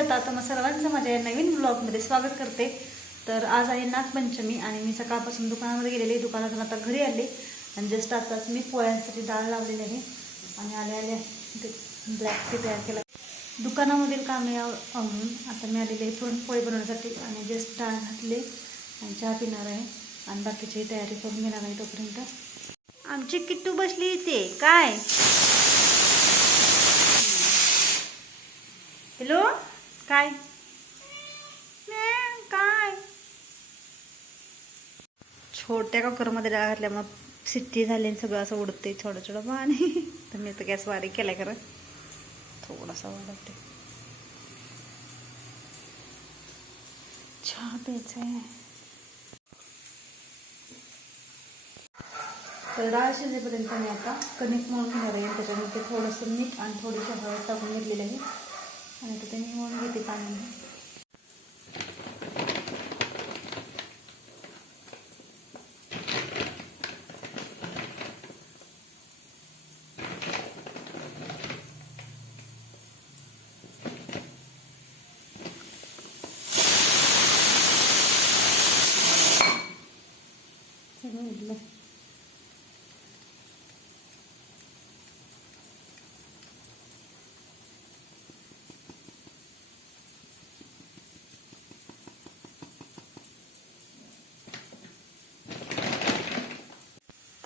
नमस्कार मी सुजाता तुम्हा सर्वांचं माझ्या या नवीन ब्लॉगमध्ये स्वागत करते. तर आज आहे नागपंचमी आणि मी सकाळपासून दुकानामध्ये गेलेले दुकानातून आता घरी आले आणि जस्ट आताच मी पोळ्यांसाठी डाळ लावलेली आहे. आणि आले आले. ते ब्लॅक टी तयार केला. दुकानामधील कामे आव- आवरून आता मी आलेले आहे पुरणपोळी बनवण्यासाठी आणि जस्ट डाळ घातले आणि चहा पिणार आहे. आणि बाकीची तयारी करून घेणार आहे तोपर्यंत. आमची किट्टू बसली इथे. काय? हॅलो काय? काय? छोट्या कुकरमध्ये डाळ घातल्यामुळं सिट्टी झाली आणि सगळं असं उडते छोडं छोडं पाणी. तर मी तर गॅस बारीक केलाय खरं. थोडासा वाढवते चहा प्यायचा आहे तर डाळ शिजेपर्यंत मी आता कणिक म्हणून घेणार आहे. त्याच्यामध्ये थोडंसं मीठ आणि थोडीशी हळद टाकून घेतलेली आहे. आणि आता ते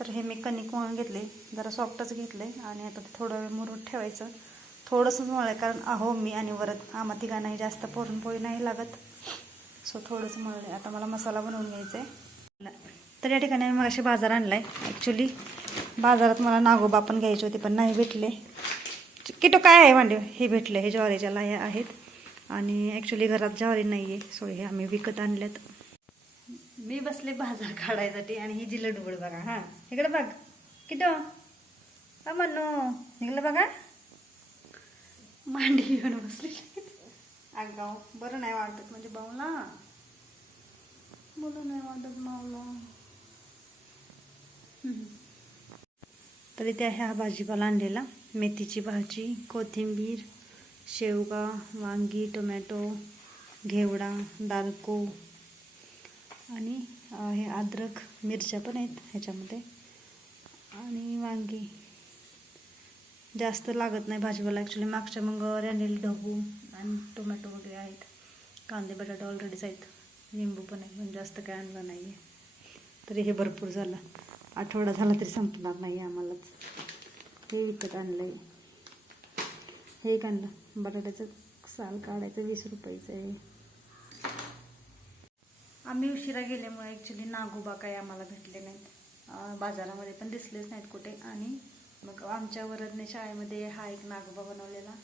तर हे मी कणिक मळून घेतले जरा सॉफ्टच घेतले आणि आता ते थोडं वेळ मुरून ठेवायचं. थोडंसंच मळलं कारण अहो मी आणि वरत आम्हा तिघांनाही जास्त पुरणपोळी नाही लागत. सो थोडंसं मळलं. आता मला मसाला बनवून घ्यायचा आहे तर या ठिकाणी मी अशी बाजार आणला आहे ॲक्च्युली बाजारात मला नागोबा पण घ्यायचे होते पण नाही भेटले. किटो काय आहे मांडे हे भेटले हे ज्वारीच्या लाह्या आहेत. आणि ॲक्च्युली घरात ज्वारी नाही आहे सो हे आम्ही विकत आणल्यात. मी बसले बाजार काढायसाठी आणि ही जी लडबड बघा हां. इकडे बघ. किती हो? हा? म्हणू इकडे बघा. मांडी घेऊन बसलेली अगाव बरं नाही वाटत म्हणजे बाऊला बरं नाही वाटत माऊला तर इथे आहे हा भाजीपाला आणलेला. मेथीची भाजी कोथिंबीर शेवगा वांगी टोमॅटो घेवडा दालको आणि हे अद्रक मिरच्या पण आहेत ह्याच्यामध्ये. आणि वांगी. जास्त लागत नाही भाजीपाला ॲक्च्युली मागच्या मग रॅनिल ढबू आणि टोमॅटो वगैरे आहेत. कांदे बटाटे ऑलरेडीच आहेत. लिंबू पण आहे पण जास्त काय आणलं नाही आहे तरी हे भरपूर झालं. आठवडा झाला तरी संपणार नाही आम्हालाच. हे विकत आणलं आहे हे एक आणलं. बटाट्याचं साल काढायचं वीस रुपयाचं आहे. आम्ही उशिरा गेल्यामुळे ॲक्च्युली नागोबा काही आम्हाला भेटले नाहीत. बाजारामध्ये पण दिसलेच नाहीत कुठे. आणि मग आमच्या वरदने शाळेमध्ये हा एक नागोबा बनवलेला.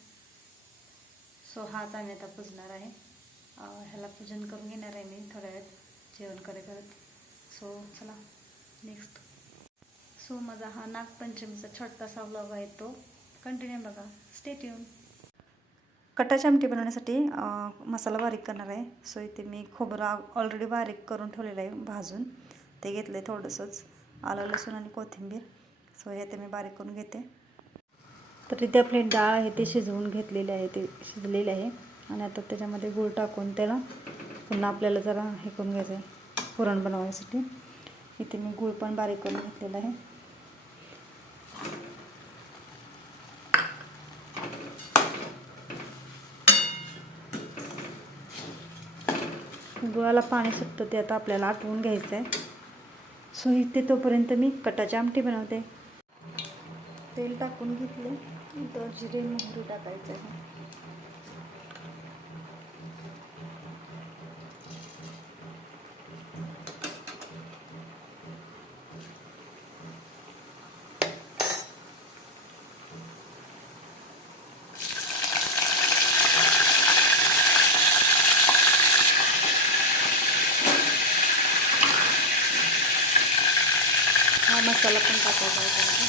सो हाच आम्ही आता पुजणार आहे. ह्याला पूजन करून घेणार आहे मी थोड्या वेळात. जेवण करे करत. सो चला नेक्स्ट सो माझा हा नागपंचमीचा छोटासा व्लॉग आहे तो. कंटिन्यू बघा. स्टेट येऊन कटाची आमटी बनवण्यासाठी मसाला बारीक करणार आहे. सो इथे मी खोबरं ऑलरेडी बारीक करून ठेवलेलं आहे भाजून. ते घेतलं आहे थोडंसंच. आलं लसूण आणि कोथिंबीर. सो हे ते मी बारीक करून घेते. तर इथे आपली डाळ आहे ते शिजवून घेतलेली आहे ते शिजलेली आहे. आणि आता त्याच्यामध्ये गूळ टाकून त्याला पुन्हा आपल्याला जरा हे करून घ्यायचं आहे पुरण बनवण्यासाठी इथे मी गूळ पण बारीक करून घेतलेला आहे. गुळाला पाणी सुटतं ते आता आपल्याला आटवून घ्यायचं आहे. सो इथे तोपर्यंत मी कटाची आमटी बनवते. तेल टाकून घेतले. तर जिरे मोहरी टाकायचं. आहे मसाला पण टाकायचा आहे त्यामध्ये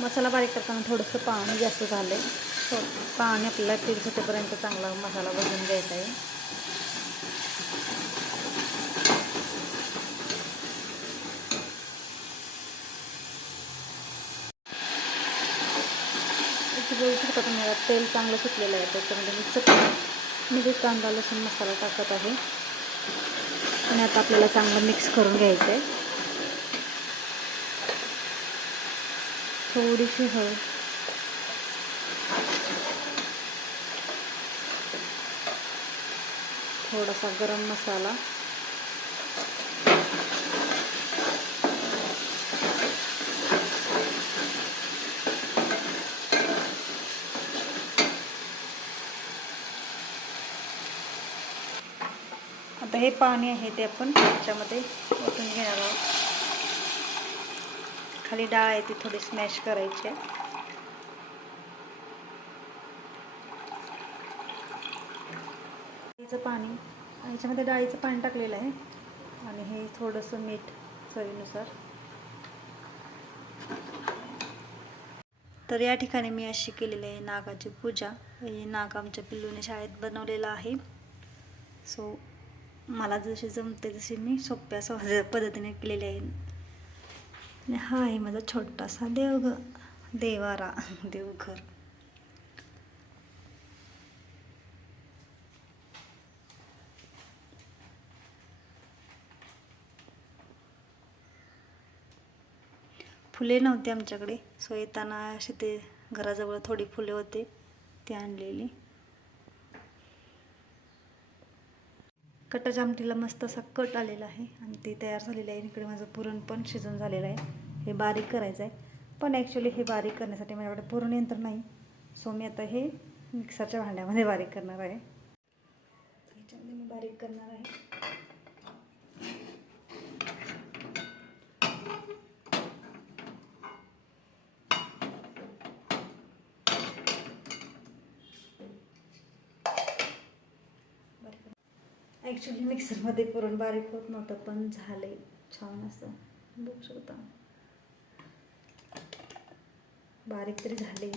मसाला बारीक करताना थोडंसं पाणी जास्त झालं आहे हो, पाणी आपल्याला पीठ चांगला मसाला भजून घ्यायचा आहे. तेल चांगलं सुटलेलं आहे त्याच्यामध्ये मी चटणी मीठ कांदा लसूण मसाला टाकत आहे. आणि आता आपल्याला चांगलं मिक्स करून घ्यायचं आहे थोडीशी हळद. थोडासा गरम मसाला. हे पाणी आहे ते आपण त्याच्यामध्ये ओतून घेणार आहोत. खाली डाळ आहे ती थोडी स्मॅश करायची आहे. डाळीचं पाणी याच्यामध्ये डाळीचं पाणी टाकलेलं आहे. आणि हे थोडंसं मीठ चवीनुसार. तर या ठिकाणी मी अशी केलेली आहे नागाची पूजा. हे नाग आमच्या पिल्लूने शाळेत बनवलेलं आहे. सो मला जसे जमते तसे मी सोप्या सहज पद्धतीने केलेले आहे आणि हा आहे माझा छोटासा देवघ देवारा देवघर. फुले नव्हते आमच्याकडे सो येताना असे ते घराजवळ थोडी फुले होते ती आणलेली. कटाच्या आमटीला मस्त असा कट आलेला आहे आणि ते तयार झालेलं आहे. इकडे माझं पुरण पण शिजून झालेलं आहे. हे बारीक करायचं आहे. पण ॲक्च्युली हे बारीक करण्यासाठी माझ्याकडे पुरण यंत्र नाही. सो मी आता हे मिक्सरच्या भांड्यामध्ये बारीक करणार आहे. ह्याच्यामध्ये मी बारीक करणार आहे. ॲक्च्युली मिक्सरमध्ये पुरण बारीक होत नव्हतं पण झाले छान असं. बघू शकता. बारीक तरी झाले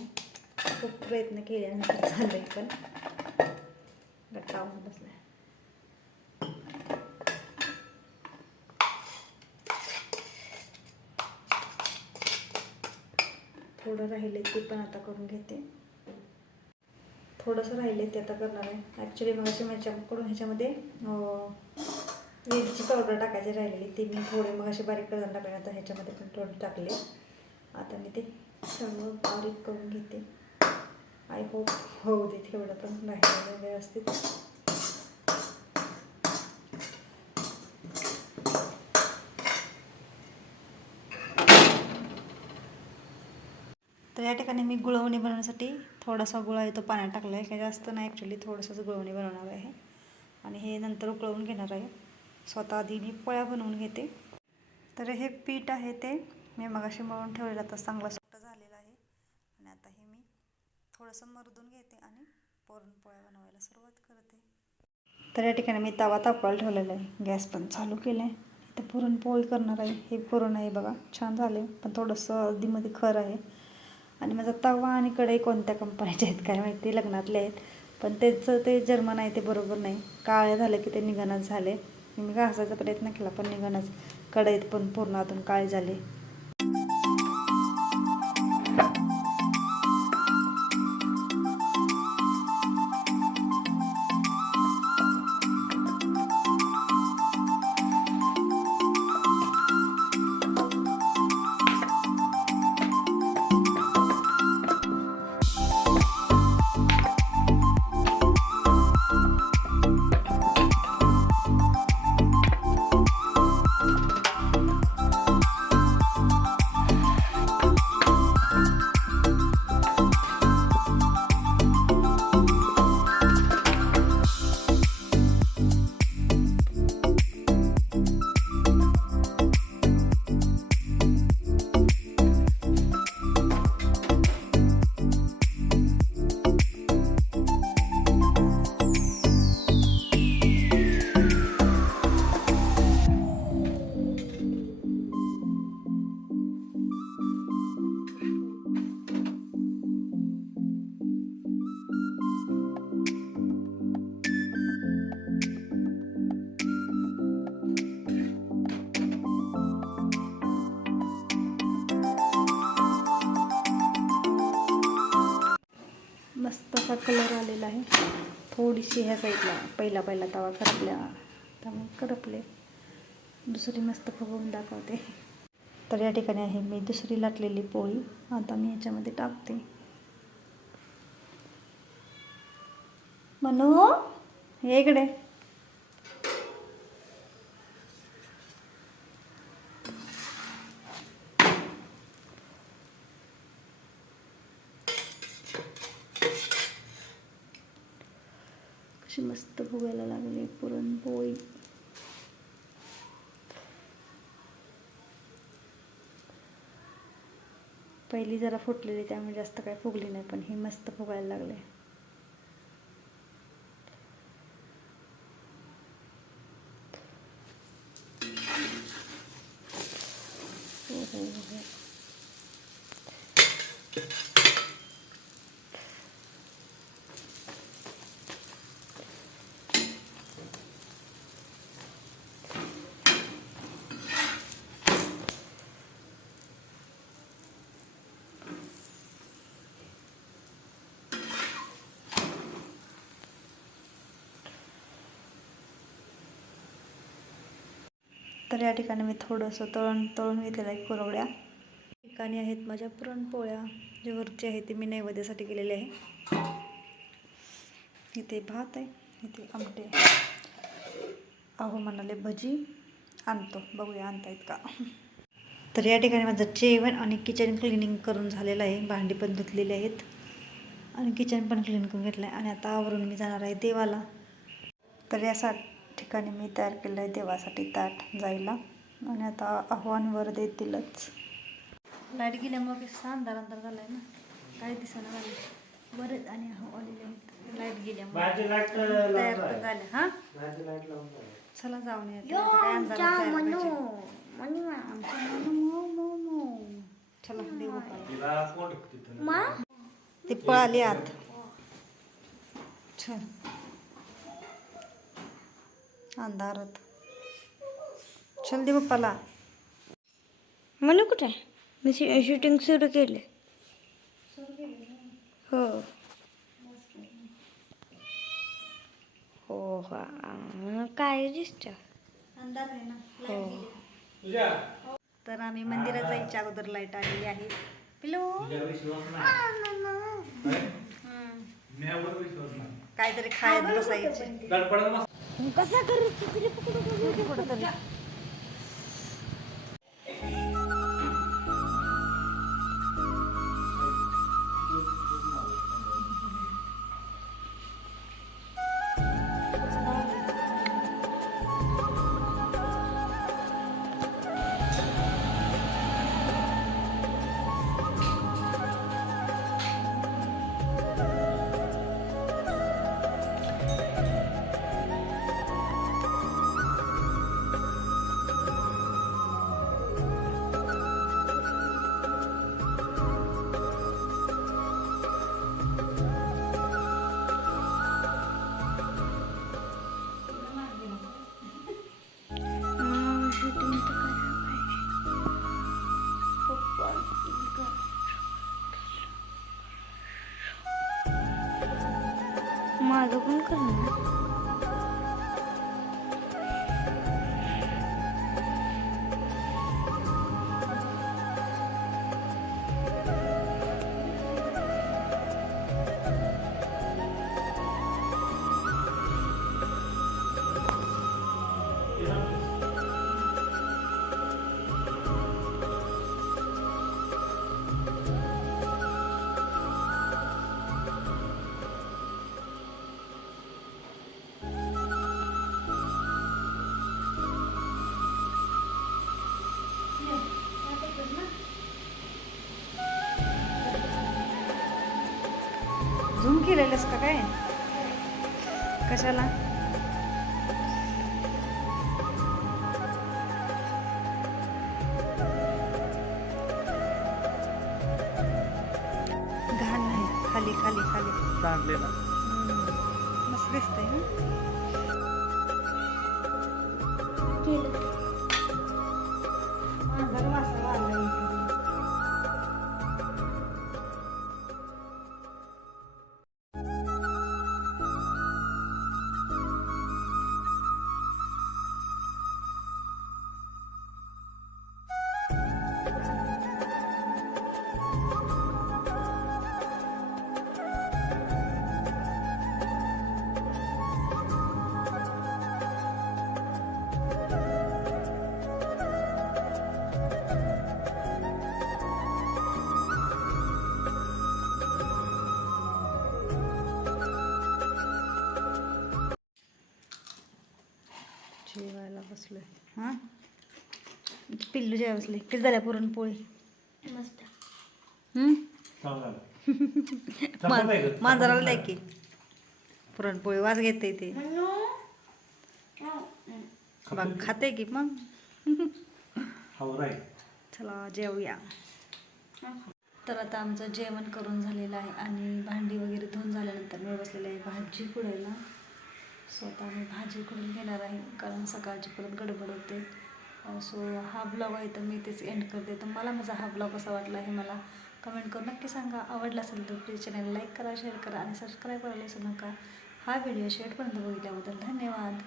खूप प्रयत्न केल्यानंतर झाले पण. गट्टा बसला थोडं राहिले ते पण आता करून घेते. थोडंसं राहिले ते आता करणार आहे. ॲक्च्युली मग अशी माझ्याकडून ह्याच्यामध्ये मिरची पावडर टाकायची राहिलेली. ती मी थोडे मग अशी बारीक करून टाकल्यानंतर ह्याच्यामध्ये पण थोडी टाकले. आता मी ते सगळं बारीक करून घेते. आय होप होऊ दे तेवढं पण राहिलेलं व्यवस्थित. तर या ठिकाणी मी गुळवणी बनवण्यासाठी थोडासा गुळा आहे तो पाण्यात टाकला आहे काही जास्त नाही ॲक्च्युली थोडंसंच गुळवणी बनवणार आहे. आणि हे नंतर उकळवून घेणार आहे. स्वतः आधी मी पोळ्या बनवून घेते. तर हे पीठ आहे ते मी मगाशी मळून ठेवलेलं आता चांगला सुट्ट झालेला आहे. आणि आता हे मी थोडंसं मरदून घेते आणि पुरणपोळ्या बनवायला सुरुवात करते. तर या ठिकाणी मी तवा तापवायला ठेवलेला आहे. गॅस पण चालू केला आहे तर पुरणपोळी करणार आहे. हे पुरण आहे बघा छान झाले पण थोडंसं अर्धीमध्ये खर आहे. आणि माझा तवा आणि कढई कोणत्या कंपनीचे आहेत काय माहिती लग्नातले आहेत. पण त्याचं ते जर्मन आहे ते बरोबर नाही. काळे झालं की ते निघणच झाले. मी घासायचा प्रयत्न केला पण निघणच. कढईत पण पूर्ण आतून काळे झाले. थोडीशी पहिला पहिला तवा करपल्या. त्यामुळे करपले. दुसरी मस्त फुगवून दाखवते. तर या ठिकाणी आहे मी दुसरी लाटलेली पोळी. आता मी याच्यामध्ये टाकते. मनू? ये इकडे कशी मस्त फुगायला लागली पुरणपोळी. पहिली जरा फुटलेली त्यामुळे जास्त काय फुगली नाही पण ही मस्त फुगायला लागले हो, हो, हो. तर या ठिकाणी मी थोडंसं तळण तळून घेतलेलं आहे कुरवड्या. ठिकाणी आहेत माझ्या पुरणपोळ्या जे वरचे आहे ते मी नैवेद्यासाठी केलेले आहे. इथे भात आहे इथे आमटे. अहो म्हणाले भजी आणतो बघूया आणतायत का? तर या ठिकाणी माझं जेवण आणि किचन क्लिनिंग करून झालेलं आहे. भांडी पण धुतलेली आहेत. आणि किचन पण क्लीन करून घेतलं आहे आणि आता आवरून मी जाणार आहे देवाला. तर या ठिकाणी मी तयार केलं आहे देवासाठी ताट जायला. आणि आता आव्हान वर देतीलच. लाइट गेल्यामुळे कसं अंधार अंधार झाला आहे ना. काय दिसेना झालं. बरेच आणि आलेले आहेत लाइट. माझी लाइट गेल्यामुळे तयार पण. झाले हां? लावून झाली. चला जाऊन येते. आता अंधारात जायला पाहिजे. आमचं मनू, मो, मो, मो. चला देऊ बाप्पाला. तिला पोट तिथं. ती पळाली आत चल अंधारात. चल दे बाप्पाला म्हणू कुठे? मी शूटिंग सुरू केले. हो. हो हा. काय दिसत? अंधार आहे ना हो. तर आम्ही मंदिरात जायच्या अगोदर लाइट आलेली आहे. पिलो तुझ्यावर विश्वास नाही. काय? म्यावर विश्वास नाही. काहीतरी खायत बसायचे. कसा करू तुझे पकडू माझं पण करणार केलेलंस का काय? कशाला? घाण नाही खाली खाली खाली. सांडलेला. मस्त दिसतंय हं? केलं. पिल्लू जेवाय बसले किती झाल्या पुरणपोळी. मस्त? मांजराला द्या की. पुरणपोळी वाज घेते ते. बघ खाते की मग? चला जेवूया. तर आता आमचं जेवण करून झालेलं आहे आणि भांडी वगैरे धुवून झाल्यानंतर मी बसलेले आहे भाजी कुडायला. स्वतः मी भाजी कुडून घेणार आहे कारण सकाळची परत गडबड होते. सो हा ब्लॉग आहे तर मी तेच एंड करते. तर मला माझा हा ब्लॉग कसा वाटला हे मला कमेंट करून नक्की सांगा. आवडला असेल तर प्लीज चॅनल लाईक करा शेअर करा आणि सबस्क्राईब करायला विसरू नका. हा व्हिडिओ शेवटपर्यंत बघितल्याबद्दल धन्यवाद.